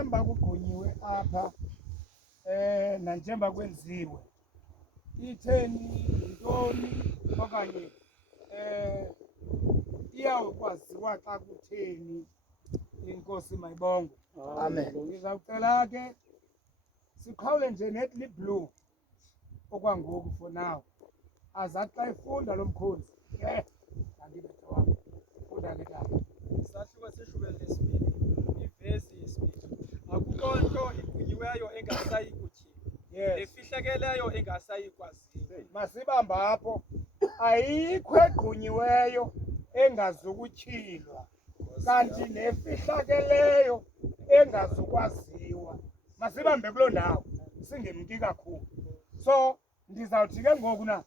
njengoba kugqonyiwe apha nanjengoba kwenziwe itheni yintoni okanye iyawukwaziwa xa kutheni inkosi mayibongwe. Amen. Ngizawucela ke siqhawule nje netli blue okwangoku for now azathi xa ifunda lo mkhonzi andibethe wam funda ke tata. Isahluko seshubeni lesibini ivesi yesibini. Akukho nto igqunyiweyo engasayi kutyhilwa, efihlakeleyo engasayi kwaziwa. Masibambe apho, ayikho egqunyiweyo engazukutyhilwa kanti nefihlakeleyo engazukwaziwa. Masibambe kuloo ndawo singemki kakhulu. So ndizawuthi ke ngoku na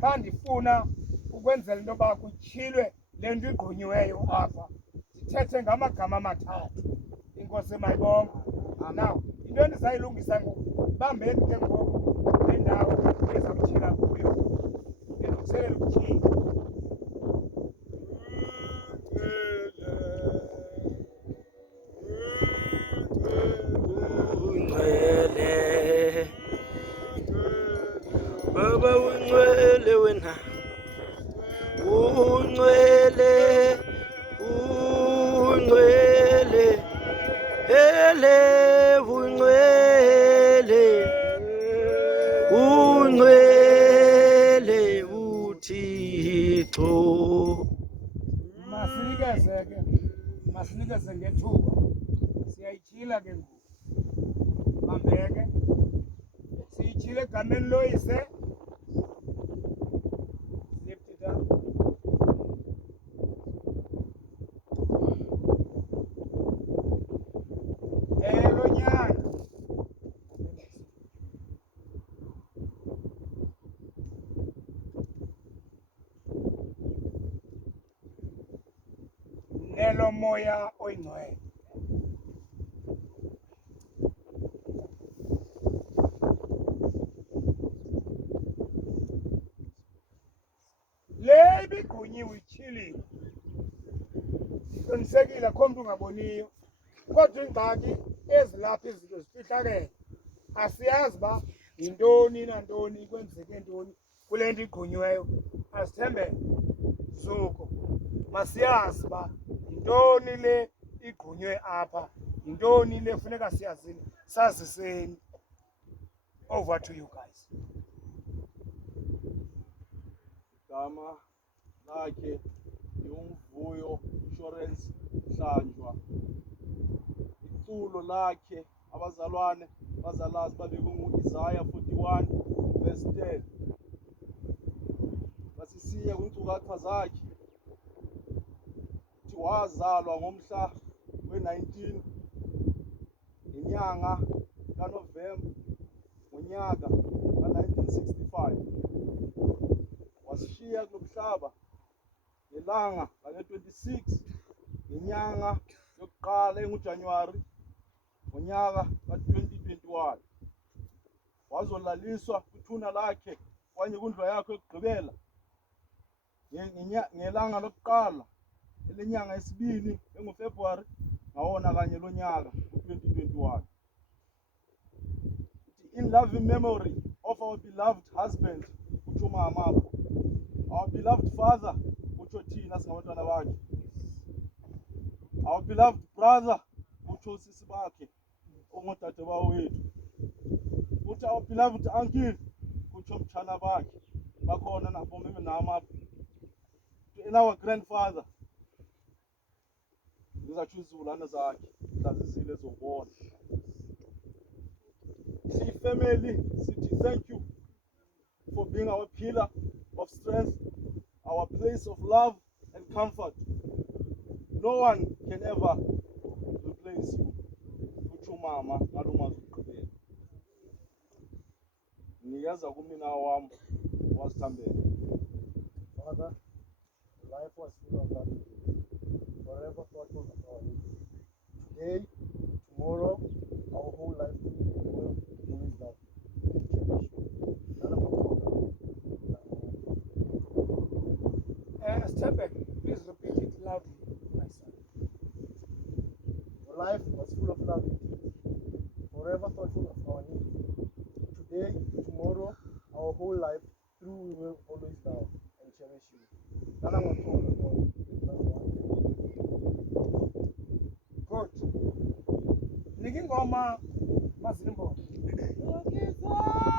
xa ndifuna ukwenzela into yoba kutyhilwe le nto igqunyiweyo apha ndithethe ngamagama amathathu. Inkosi mayibongwe. Now into endizayilungisa ngoku, bambeni ke ngoku le ndawo ezawutyhila kuyo elungiselela ukutyhila. Ungcwele Baba ungcwele wena ungcwele ungcwele ele ungcwele ungcwele uThixo. Masinikeze ngethuba siyayityhila ke ngoku. Bambeke siyityhile egameni loyise. Lift it up. Elo nyana nelo moya oyingcwele. Le ibigqunyiwe ityhiliwe. Qinisekile akho mntu ungaboniyo. Kodwa ingxaki ezilapha izinto zifihlakele. Asiyazi uba yintoni nantoni kwenzeke ntoni kule nto igqunyiweyo. Asithembele zuko masiyazi uba yintoni le igqunywe apha, yintoni le funeka siyazile, saziseni. Over to you guys. Igama lakhe uVuyo uHlanjwa. Iculo lakhe abazalwane bazalazi babe kungu-Isaya 41 verse 10. Masisiya kwiinkcukacha zakhe uthi wazalwa ngomhla we-19 ngenyanga kaNovemba ngonyaka ka-1965. Wasishiya kulo mhlaba ngelanga lange-26 ngenyanga yokuqala enguJanuwari ngonyaka ka-2021. Wazolaliswa kwithuna lakhe okanye kwindlu yakhe yokugqibela ngelanga lokuqala elenyanga yesibini enguFebruwari ngawona kanye lo nyaka u-2021. In loving memory of our beloved husband, utsho umama apho, our beloved father, utsho thina singabantwana bakhe, our beloved brother, utsho usisi bakhe ongudade bawethu, uthi our beloved uncle, utsho mtshana bakhe bakhona nabo nam apho, and our grandfather. Ngizatsho izizulwane zakhe zazizile zobona. Family, sithi thank you for being our pillar of strength, our place of love and comfort. No one can ever replace you. Utsho umama ngalo mazwi okugqibela. Nikeza kumnina wam wasithambela. Father, life was full of love. Forever thoughtful of our needs. Today, tomorrow, our whole life will always love and cherish you. None of Stephen, please repeat it loudly, my son. Your life was full of love indeed. Dala ngothula Nkosi. Good. Nika ingoma mazini ingoma. Ngizona